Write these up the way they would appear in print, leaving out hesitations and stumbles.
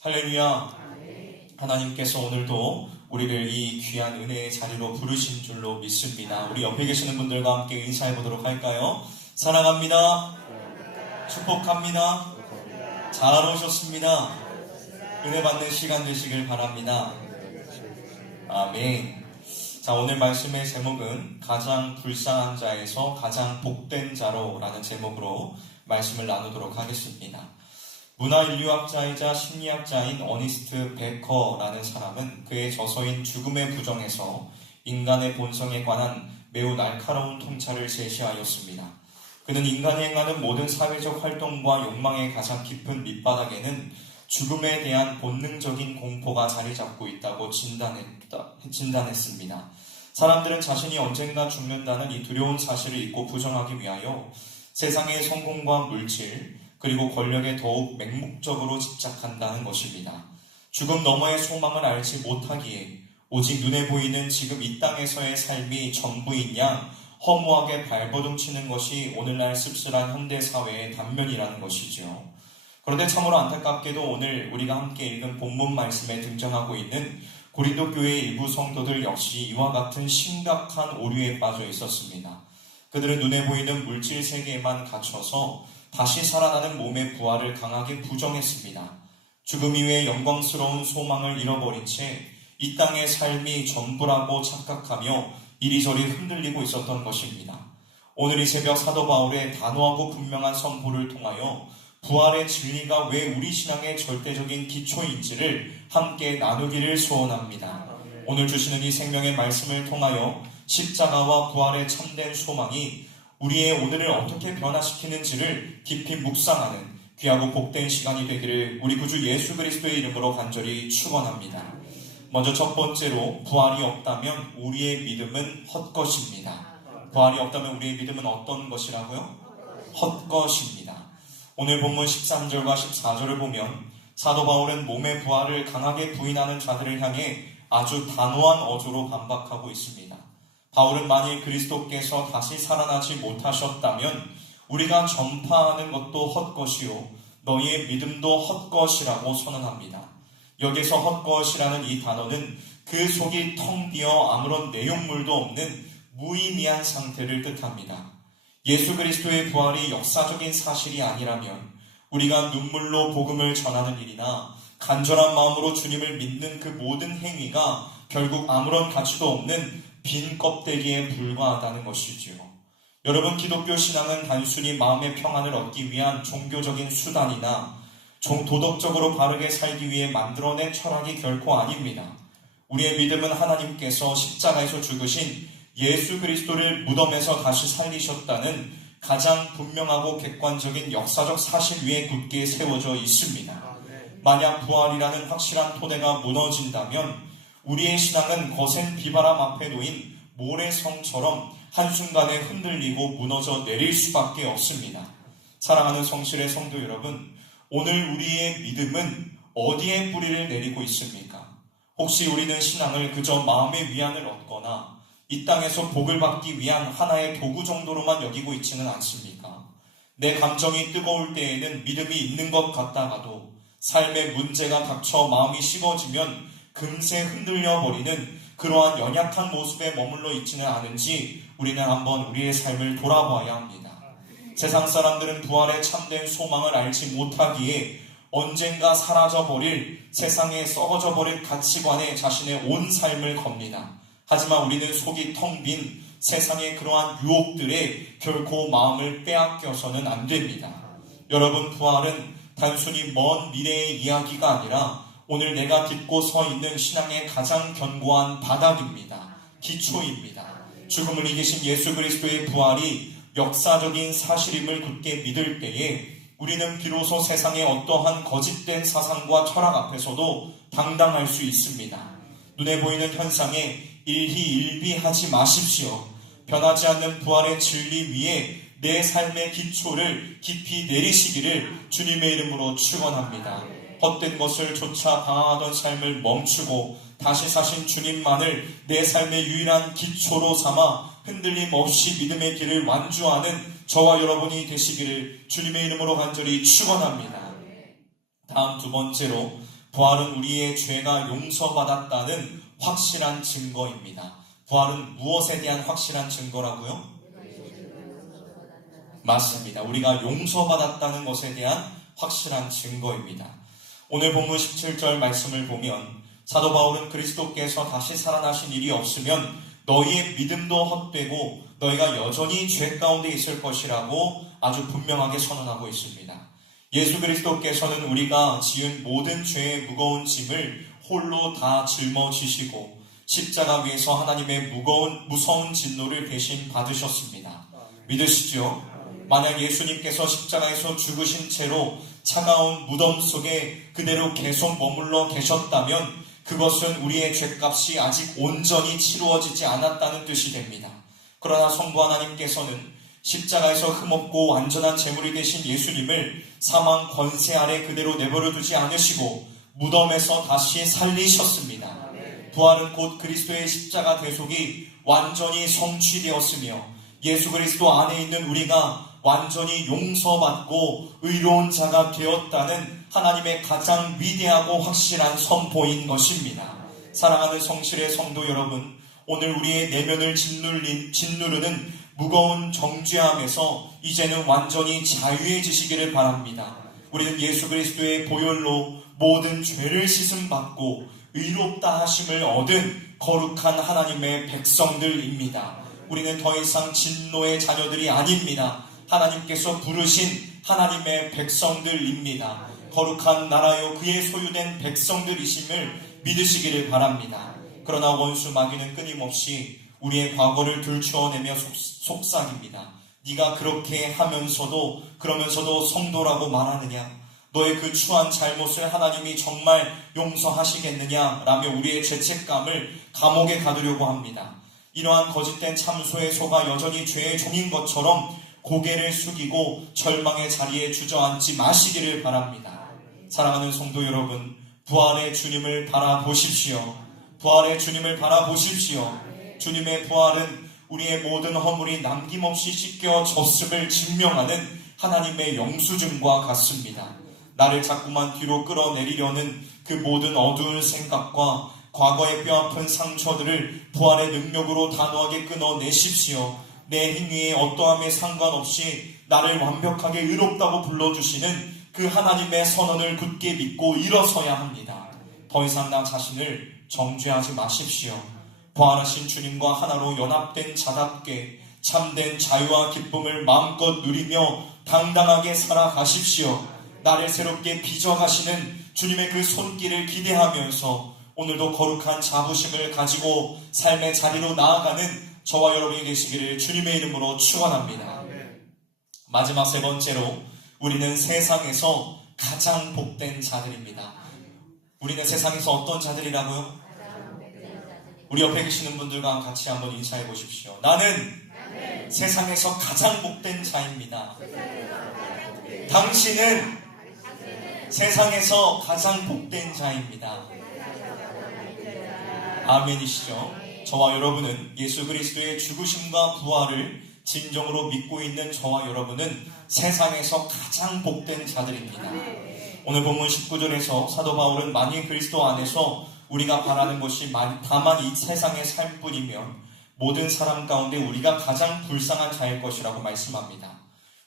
할렐루야. 하나님께서 오늘도 우리를 이 귀한 은혜의 자리로 부르신 줄로 믿습니다. 우리 옆에 계시는 분들과 함께 인사해 보도록 할까요? 사랑합니다. 축복합니다. 잘 오셨습니다. 은혜 받는 시간 되시길 바랍니다. 아멘. 자, 오늘 말씀의 제목은 가장 불쌍한 자에서 가장 복된 자로 라는 제목으로 말씀을 나누도록 하겠습니다. 문화인류학자이자 심리학자인 어니스트 베커라는 사람은 그의 저서인 죽음의 부정에서 인간의 본성에 관한 매우 날카로운 통찰을 제시하였습니다. 그는 인간이 행하는 모든 사회적 활동과 욕망의 가장 깊은 밑바닥에는 죽음에 대한 본능적인 공포가 자리 잡고 있다고 진단했습니다. 사람들은 자신이 언젠가 죽는다는 이 두려운 사실을 잊고 부정하기 위하여 세상의 성공과 물질, 그리고 권력에 더욱 맹목적으로 집착한다는 것입니다. 죽음 너머의 소망을 알지 못하기에 오직 눈에 보이는 지금 이 땅에서의 삶이 전부인 양 허무하게 발버둥치는 것이 오늘날 씁쓸한 현대사회의 단면이라는 것이죠. 그런데 참으로 안타깝게도 오늘 우리가 함께 읽은 본문 말씀에 등장하고 있는 고린도 교회의 일부 성도들 역시 이와 같은 심각한 오류에 빠져 있었습니다. 그들은 눈에 보이는 물질 세계에만 갇혀서 다시 살아나는 몸의 부활을 강하게 부정했습니다. 죽음 이외의 영광스러운 소망을 잃어버린 채 이 땅의 삶이 전부라고 착각하며 이리저리 흔들리고 있었던 것입니다. 오늘 이 새벽 사도 바울의 단호하고 분명한 선포를 통하여 부활의 진리가 왜 우리 신앙의 절대적인 기초인지를 함께 나누기를 소원합니다. 오늘 주시는 이 생명의 말씀을 통하여 십자가와 부활의 참된 소망이 우리의 오늘을 어떻게 변화시키는지를 깊이 묵상하는 귀하고 복된 시간이 되기를 우리 구주 예수 그리스도의 이름으로 간절히 축원합니다. 먼저 첫 번째로 부활이 없다면 우리의 믿음은 헛것입니다. 부활이 없다면 우리의 믿음은 어떤 것이라고요? 헛것입니다. 오늘 본문 13절과 14절을 보면 사도 바울은 몸의 부활을 강하게 부인하는 자들을 향해 아주 단호한 어조로 반박하고 있습니다. 바울은 만일 그리스도께서 다시 살아나지 못하셨다면 우리가 전파하는 것도 헛것이요 너희의 믿음도 헛것이라고 선언합니다. 여기서 헛것이라는 이 단어는 그 속이 텅 비어 아무런 내용물도 없는 무의미한 상태를 뜻합니다. 예수 그리스도의 부활이 역사적인 사실이 아니라면 우리가 눈물로 복음을 전하는 일이나 간절한 마음으로 주님을 믿는 그 모든 행위가 결국 아무런 가치도 없는 빈 껍데기에 불과하다는 것이지요. 여러분, 기독교 신앙은 단순히 마음의 평안을 얻기 위한 종교적인 수단이나 도덕적으로 바르게 살기 위해 만들어낸 철학이 결코 아닙니다. 우리의 믿음은 하나님께서 십자가에서 죽으신 예수 그리스도를 무덤에서 다시 살리셨다는 가장 분명하고 객관적인 역사적 사실 위에 굳게 세워져 있습니다. 만약 부활이라는 확실한 토대가 무너진다면 우리의 신앙은 거센 비바람 앞에 놓인 모래성처럼 한순간에 흔들리고 무너져 내릴 수밖에 없습니다. 사랑하는 성실의 성도 여러분, 오늘 우리의 믿음은 어디에 뿌리를 내리고 있습니까? 혹시 우리는 신앙을 그저 마음의 위안을 얻거나 이 땅에서 복을 받기 위한 하나의 도구 정도로만 여기고 있지는 않습니까? 내 감정이 뜨거울 때에는 믿음이 있는 것 같다가도 삶의 문제가 닥쳐 마음이 식어지면 금세 흔들려 버리는 그러한 연약한 모습에 머물러 있지는 않은지 우리는 한번 우리의 삶을 돌아봐야 합니다. 세상 사람들은 부활의 참된 소망을 알지 못하기에 언젠가 사라져버릴 세상에 썩어져버릴 가치관에 자신의 온 삶을 겁니다. 하지만 우리는 속이 텅 빈 세상의 그러한 유혹들에 결코 마음을 빼앗겨서는 안 됩니다. 여러분, 부활은 단순히 먼 미래의 이야기가 아니라 오늘 내가 딛고 서 있는 신앙의 가장 견고한 바닥입니다. 기초입니다. 죽음을 이기신 예수 그리스도의 부활이 역사적인 사실임을 굳게 믿을 때에 우리는 비로소 세상의 어떠한 거짓된 사상과 철학 앞에서도 당당할 수 있습니다. 눈에 보이는 현상에 일희일비하지 마십시오. 변하지 않는 부활의 진리 위에 내 삶의 기초를 깊이 내리시기를 주님의 이름으로 축원합니다. 헛된 것을 쫓아 방황하던 삶을 멈추고 다시 사신 주님만을 내 삶의 유일한 기초로 삼아 흔들림 없이 믿음의 길을 완주하는 저와 여러분이 되시기를 주님의 이름으로 간절히 축원합니다. 다음 두 번째로 부활은 우리의 죄가 용서받았다는 확실한 증거입니다. 부활은 무엇에 대한 확실한 증거라고요? 맞습니다. 우리가 용서받았다는 것에 대한 확실한 증거입니다. 오늘 본문 17절 말씀을 보면 사도 바울은 그리스도께서 다시 살아나신 일이 없으면 너희의 믿음도 헛되고 너희가 여전히 죄 가운데 있을 것이라고 아주 분명하게 선언하고 있습니다. 예수 그리스도께서는 우리가 지은 모든 죄의 무거운 짐을 홀로 다 짊어지시고 십자가 위에서 하나님의 무서운 진노를 대신 받으셨습니다. 믿으시죠? 만약 예수님께서 십자가에서 죽으신 채로 차가운 무덤 속에 그대로 계속 머물러 계셨다면 그것은 우리의 죄값이 아직 온전히 치루어지지 않았다는 뜻이 됩니다. 그러나 성부 하나님께서는 십자가에서 흠없고 완전한 제물이 되신 예수님을 사망 권세 아래 그대로 내버려 두지 않으시고 무덤에서 다시 살리셨습니다. 부활은 곧 그리스도의 십자가 대속이 완전히 성취되었으며 예수 그리스도 안에 있는 우리가 완전히 용서받고 의로운 자가 되었다는 하나님의 가장 위대하고 확실한 선포인 것입니다. 사랑하는 성실의 성도 여러분, 오늘 우리의 내면을 짓누르는 무거운 정죄함에서 이제는 완전히 자유해지시기를 바랍니다. 우리는 예수 그리스도의 보혈로 모든 죄를 씻음받고 의롭다 하심을 얻은 거룩한 하나님의 백성들입니다. 우리는 더 이상 진노의 자녀들이 아닙니다. 하나님께서 부르신 하나님의 백성들입니다. 거룩한 나라요 그의 소유된 백성들이심을 믿으시기를 바랍니다. 그러나 원수 마귀는 끊임없이 우리의 과거를 들추어내며 속삭입니다. 네가 그렇게 하면서도 그러면서도 성도라고 말하느냐? 너의 그 추한 잘못을 하나님이 정말 용서하시겠느냐? 라며 우리의 죄책감을 감옥에 가두려고 합니다. 이러한 거짓된 참소에 속아 여전히 죄의 종인 것처럼 고개를 숙이고 절망의 자리에 주저앉지 마시기를 바랍니다. 사랑하는 성도 여러분, 부활의 주님을 바라보십시오. 부활의 주님을 바라보십시오. 주님의 부활은 우리의 모든 허물이 남김없이 씻겨졌음을 증명하는 하나님의 영수증과 같습니다. 나를 자꾸만 뒤로 끌어내리려는 그 모든 어두운 생각과 과거의 뼈아픈 상처들을 부활의 능력으로 단호하게 끊어내십시오. 내 행위에 어떠함에 상관없이 나를 완벽하게 의롭다고 불러주시는 그 하나님의 선언을 굳게 믿고 일어서야 합니다. 더 이상 나 자신을 정죄하지 마십시오. 부활하신 주님과 하나로 연합된 자답게 참된 자유와 기쁨을 마음껏 누리며 당당하게 살아가십시오. 나를 새롭게 빚어가시는 주님의 그 손길을 기대하면서 오늘도 거룩한 자부심을 가지고 삶의 자리로 나아가는 저와 여러분이 되시기를 주님의 이름으로 축원합니다. 마지막 세 번째로 우리는 세상에서 가장 복된 자들입니다. 우리는 세상에서 어떤 자들이라고요? 우리 옆에 계시는 분들과 같이 한번 인사해 보십시오. 나는 세상에서 가장 복된 자입니다. 당신은 세상에서 가장 복된 자입니다. 아멘이시죠? 저와 여러분은 예수 그리스도의 죽으심과 부활을 진정으로 믿고 있는 저와 여러분은 세상에서 가장 복된 자들입니다. 오늘 본문 19절에서 사도 바울은 만일 그리스도 안에서 우리가 바라는 것이 다만 이 세상의 삶뿐이면 모든 사람 가운데 우리가 가장 불쌍한 자일 것이라고 말씀합니다.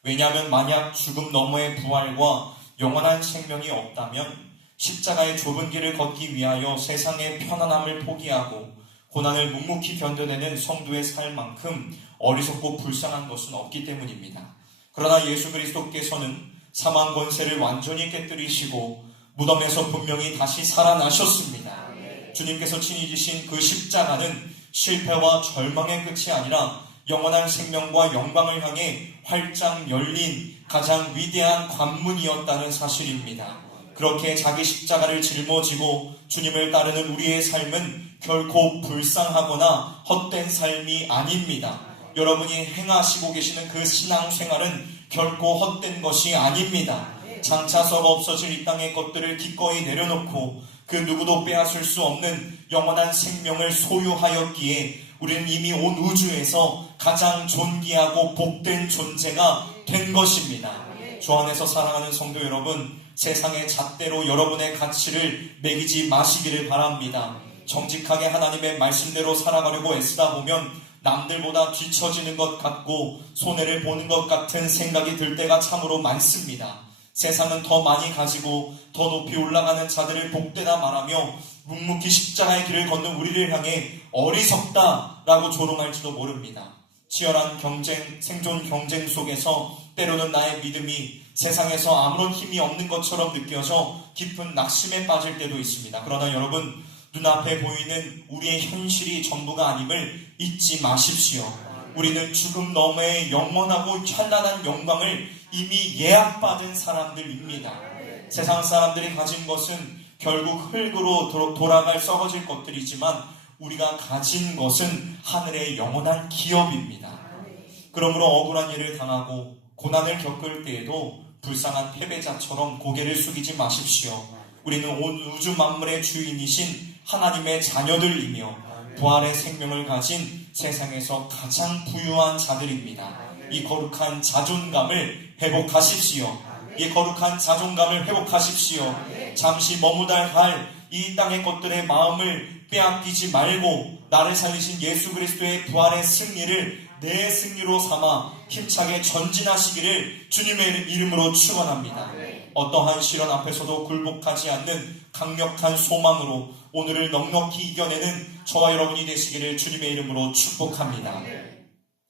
왜냐하면 만약 죽음 너머의 부활과 영원한 생명이 없다면 십자가의 좁은 길을 걷기 위하여 세상의 편안함을 포기하고 고난을 묵묵히 견뎌내는 성도의 삶만큼 어리석고 불쌍한 것은 없기 때문입니다. 그러나 예수 그리스도께서는 사망 권세를 완전히 깨뜨리시고 무덤에서 분명히 다시 살아나셨습니다. 주님께서 친히 지신 그 십자가는 실패와 절망의 끝이 아니라 영원한 생명과 영광을 향해 활짝 열린 가장 위대한 관문이었다는 사실입니다. 그렇게 자기 십자가를 짊어지고 주님을 따르는 우리의 삶은 결코 불쌍하거나 헛된 삶이 아닙니다. 여러분이 행하시고 계시는 그 신앙생활은 결코 헛된 것이 아닙니다. 장차 썩어 없어질 이 땅의 것들을 기꺼이 내려놓고 그 누구도 빼앗을 수 없는 영원한 생명을 소유하였기에 우리는 이미 온 우주에서 가장 존귀하고 복된 존재가 된 것입니다. 주 안에서 사랑하는 성도 여러분, 세상의 잣대로 여러분의 가치를 매기지 마시기를 바랍니다. 정직하게 하나님의 말씀대로 살아가려고 애쓰다 보면 남들보다 뒤처지는 것 같고 손해를 보는 것 같은 생각이 들 때가 참으로 많습니다. 세상은 더 많이 가지고 더 높이 올라가는 자들을 복되다 말하며 묵묵히 십자가의 길을 걷는 우리를 향해 어리석다라고 조롱할지도 모릅니다. 치열한 생존 경쟁 속에서 때로는 나의 믿음이 세상에서 아무런 힘이 없는 것처럼 느껴져 깊은 낙심에 빠질 때도 있습니다. 그러나 여러분, 눈앞에 보이는 우리의 현실이 전부가 아님을 잊지 마십시오. 우리는 죽음 너머의 영원하고 찬란한 영광을 이미 예약받은 사람들입니다. 세상 사람들이 가진 것은 결국 흙으로 돌아갈 썩어질 것들이지만 우리가 가진 것은 하늘의 영원한 기업입니다. 그러므로 억울한 일을 당하고 고난을 겪을 때에도 불쌍한 패배자처럼 고개를 숙이지 마십시오. 우리는 온 우주 만물의 주인이신 하나님의 자녀들이며 부활의 생명을 가진 세상에서 가장 부유한 자들입니다. 이 거룩한 자존감을 회복하십시오. 이 거룩한 자존감을 회복하십시오. 잠시 머무다 갈 이 땅의 것들의 마음을 빼앗기지 말고 나를 살리신 예수 그리스도의 부활의 승리를 내 승리로 삼아 힘차게 전진하시기를 주님의 이름으로 축원합니다. 어떠한 시련 앞에서도 굴복하지 않는 강력한 소망으로 오늘을 넉넉히 이겨내는 저와 여러분이 되시기를 주님의 이름으로 축복합니다.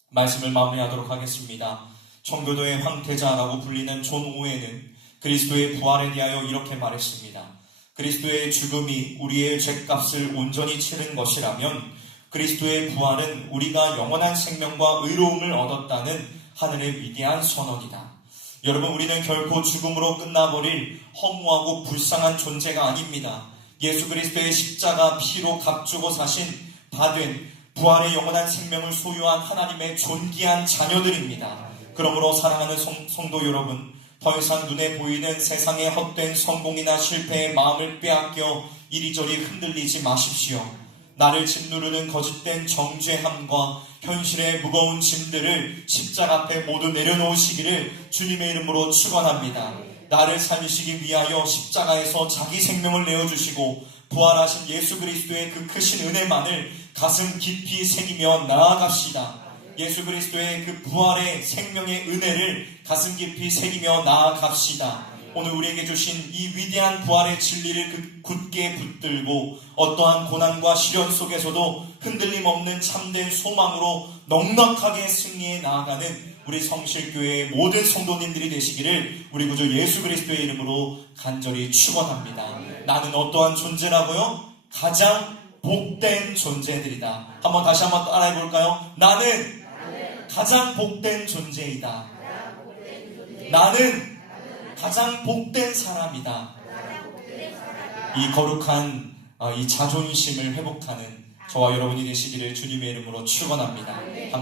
말씀을 마무리하도록 하겠습니다. 청교도의 황태자라고 불리는 존 오웬은 그리스도의 부활에 대하여 이렇게 말했습니다. 그리스도의 죽음이 우리의 죄값을 온전히 치른 것이라면 그리스도의 부활은 우리가 영원한 생명과 의로움을 얻었다는 하늘의 위대한 선언이다. 여러분, 우리는 결코 죽음으로 끝나버릴 허무하고 불쌍한 존재가 아닙니다. 예수 그리스도의 십자가 피로 값주고 사신 다 된 부활의 영원한 생명을 소유한 하나님의 존귀한 자녀들입니다. 그러므로 사랑하는 성도 여러분, 더 이상 눈에 보이는 세상의 헛된 성공이나 실패의 마음을 빼앗겨 이리저리 흔들리지 마십시오. 나를 짓누르는 거짓된 정죄함과 현실의 무거운 짐들을 십자가 앞에 모두 내려놓으시기를 주님의 이름으로 축원합니다. 나를 살리시기 위하여 십자가에서 자기 생명을 내어주시고 부활하신 예수 그리스도의 그 크신 은혜만을 가슴 깊이 새기며 나아갑시다. 예수 그리스도의 그 부활의 생명의 은혜를 가슴 깊이 새기며 나아갑시다. 오늘 우리에게 주신 이 위대한 부활의 진리를 굳게 붙들고 어떠한 고난과 시련 속에서도 흔들림 없는 참된 소망으로 넉넉하게 승리해 나아가는 우리 성실교회의 모든 성도님들이 되시기를 우리 구주 예수 그리스도의 이름으로 간절히 축원합니다. 나는 어떠한 존재라고요? 가장 복된 존재들이다. 다시 한번 따라해볼까요? 나는 가장 복된 존재이다. 나는 가장 복된 사람이다. 이 거룩한 이 자존심을 회복하는 저와 여러분이 되시기를 주님의 이름으로 축원합니다.